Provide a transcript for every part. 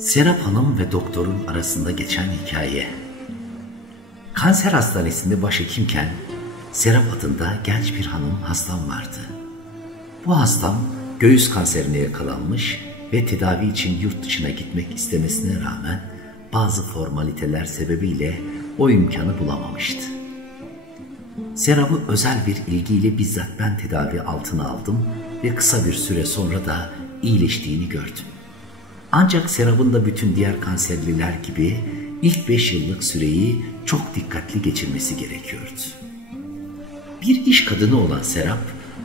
Serap Hanım ve doktorun arasında geçen hikaye. Kanser hastanesinde başhekimken Serap adında genç bir hanım hastam vardı. Bu hastam göğüs kanserine yakalanmış ve tedavi için yurt dışına gitmek istemesine rağmen bazı formaliteler sebebiyle o imkanı bulamamıştı. Serap'ı özel bir ilgiyle bizzat ben tedavi altına aldım ve kısa bir süre sonra da iyileştiğini gördüm. Ancak Serap'ın da bütün diğer kanserliler gibi ilk 5 yıllık süreyi çok dikkatli geçirmesi gerekiyordu. Bir iş kadını olan Serap,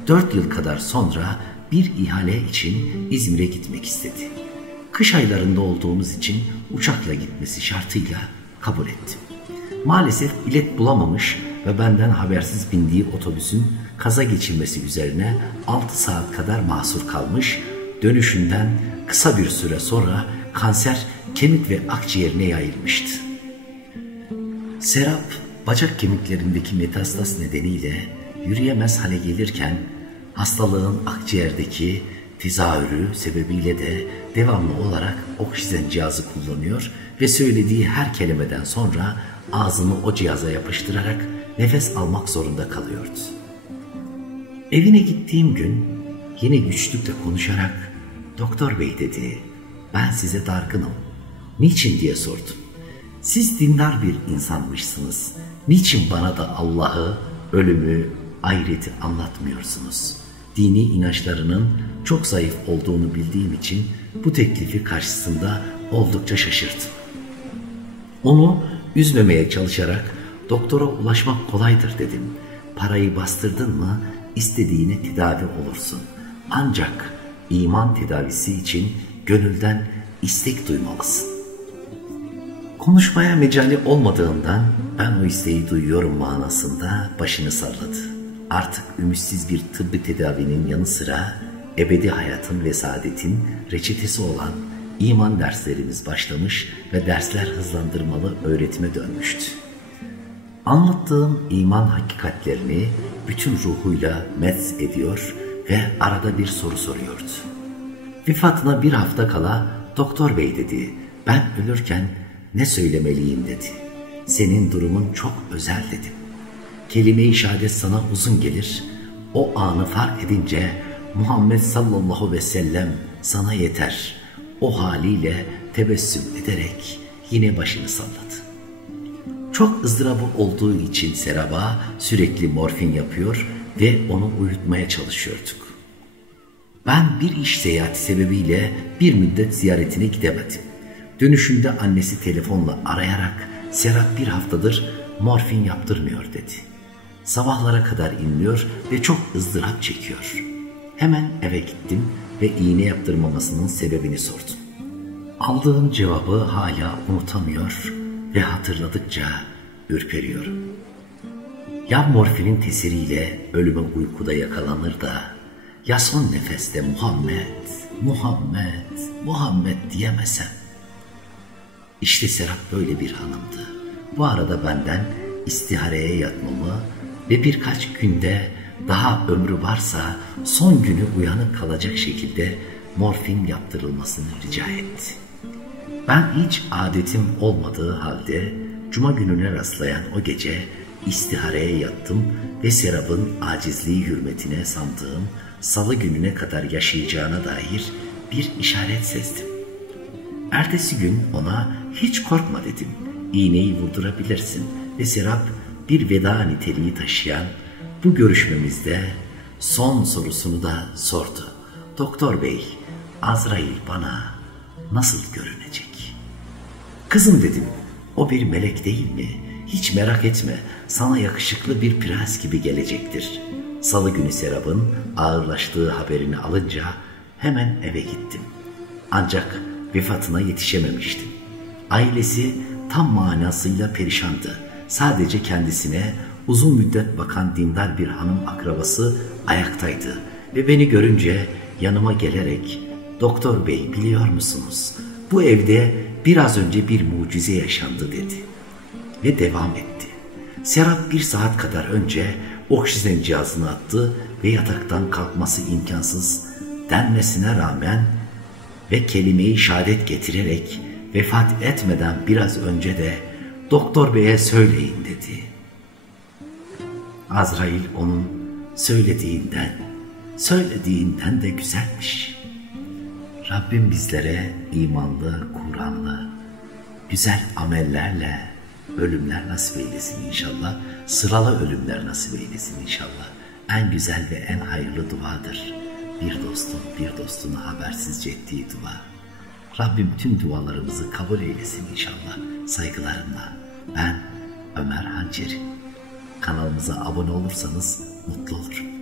4 yıl kadar sonra bir ihale için İzmir'e gitmek istedi. Kış aylarında olduğumuz için uçakla gitmesi şartıyla kabul ettim. Maalesef bilet bulamamış ve benden habersiz bindiği otobüsün kaza geçirmesi üzerine 6 saat kadar mahsur kalmış, dönüşünden kısa bir süre sonra kanser kemik ve akciğerine yayılmıştı. Serap, bacak kemiklerindeki metastaz nedeniyle yürüyemez hale gelirken hastalığın akciğerdeki tezahürü sebebiyle de devamlı olarak oksijen cihazı kullanıyor ve söylediği her kelimeden sonra ağzını o cihaza yapıştırarak nefes almak zorunda kalıyordu. Evine gittiğim gün yine güçlükle konuşarak "Doktor bey," dedi, "ben size dargınım." "Niçin?" diye sordum. "Siz dindar bir insanmışsınız. Niçin bana da Allah'ı, ölümü, ahireti anlatmıyorsunuz?" Dini inançlarının çok zayıf olduğunu bildiğim için bu teklifi karşısında oldukça şaşırdım. Onu üzmemeye çalışarak "Doktora ulaşmak kolaydır," dedim. "Parayı bastırdın mı istediğine tedavi olursun. Ancak iman tedavisi için gönülden istek duymalısın." Konuşmaya mecali olmadığından "ben o isteği duyuyorum" manasında başını salladı. Artık ümitsiz bir tıbbi tedavinin yanı sıra ebedi hayatın ve saadetin reçetesi olan iman derslerimiz başlamış ve dersler hızlandırmalı öğretime dönmüştü. Anlattığım iman hakikatlerini bütün ruhuyla mets ediyor ve arada bir soru soruyordu. Vefatına bir hafta kala "Doktor bey," dedi, "ben ölürken ne söylemeliyim?" dedi. "Senin durumun çok özel," dedim. "Kelime-i şehadet sana uzun gelir. O anı fark edince Muhammed sallallahu aleyhi ve sellem sana yeter." O haliyle tebessüm ederek yine başını salladı. Çok ızdırabı olduğu için Serap'a sürekli morfin yapıyor ve onu uyutmaya çalışıyorduk. Ben bir iş seyahati sebebiyle bir müddet ziyaretine gidemedim. Dönüşünde annesi telefonla arayarak "Serap bir haftadır morfin yaptırmıyor," dedi. "Sabahlara kadar inliyor ve çok ızdırap çekiyor." Hemen eve gittim ve iğne yaptırmamasının sebebini sordum. Aldığım cevabı hala unutamıyor ve hatırladıkça ürperiyorum. Ya morfinin tesiriyle ölüme uykuda yakalanır da ya son nefeste "Muhammed, Muhammed, Muhammed" diyemesem? İşte Serap böyle bir hanımdı. Bu arada benden istihareye yatmamı ve birkaç günde daha ömrü varsa son günü uyanık kalacak şekilde morfin yaptırılmasını rica etti. Ben hiç adetim olmadığı halde cuma gününe rastlayan o gece istihareye yattım ve Serap'ın acizliği hürmetine sandığım salı gününe kadar yaşayacağına dair bir işaret sezdim. Ertesi gün ona "hiç korkma," dedim. "İğneyi vurdurabilirsin." ve Serap bir veda niteliği taşıyan bu görüşmemizde son sorusunu da sordu. "Doktor bey, Azrail bana nasıl görünecek?" "Kızım," dedim, "o bir melek değil mi? Hiç merak etme, sana yakışıklı bir prens gibi gelecektir." Salı günü Serap'ın ağırlaştığı haberini alınca hemen eve gittim. Ancak vefatına yetişememiştim. Ailesi tam manasıyla perişandı. Sadece kendisine uzun müddet bakan dindar bir hanım akrabası ayaktaydı ve beni görünce yanıma gelerek "Doktor bey, biliyor musunuz? Bu evde biraz önce bir mucize yaşandı," dedi. Ve devam etti. Serap 1 saat kadar önce oksijen cihazını attı ve yataktan kalkması imkansız denmesine rağmen ve kelime-i şehadet getirerek vefat etmeden biraz önce de doktor beye söyleyin dedi. Azrail onun söylediğinden de güzelmiş. Rabbim bizlere imanlı, Kur'anlı, güzel amellerle ölümler nasip eylesin inşallah. Sıralı ölümler nasip eylesin inşallah. En güzel ve en hayırlı duadır. Bir dostuna habersizce ettiği dua. Rabbim tüm dualarımızı kabul eylesin inşallah. Saygılarımla ben Ömer Hançeri. Kanalımıza abone olursanız mutlu olurum.